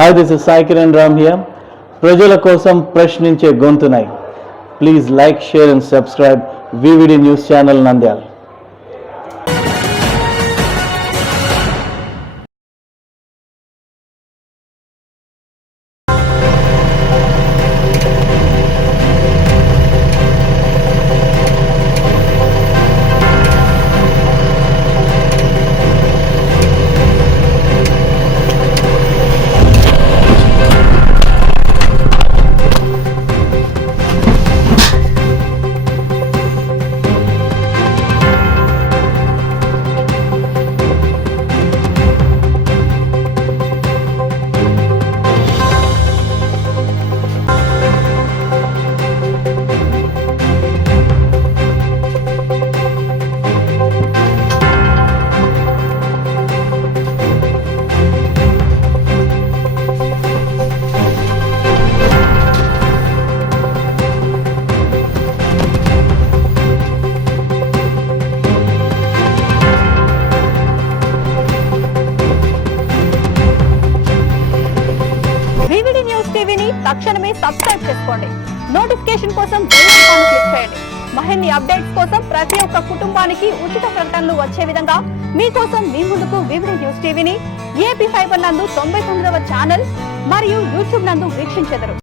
Hi, this is Sai Kiran Ram here. ప్రజల కోసం ప్రశ్నించే గొంతునై. Please like, share and subscribe VVD News Channel Nandyal. VVD news టీవీని తక్షణమే subscribe చేసుకోండి. Notification కోసం బెల్ ఐకాన్ క్లిక్ చేయండి. మరిన్ని అప్డేట్స్ కోసం ప్రతి ఒక్క కుటుంబానికి ఉచిత ప్రకటనలు వచ్చే విధంగా మీకోసం మీ ముందుకు VVD న్యూస్ టీవీని AP ఫైబర్ నందు 99వ ఛానల్ మరియు యూట్యూబ్ నందు వీక్షించెదరు.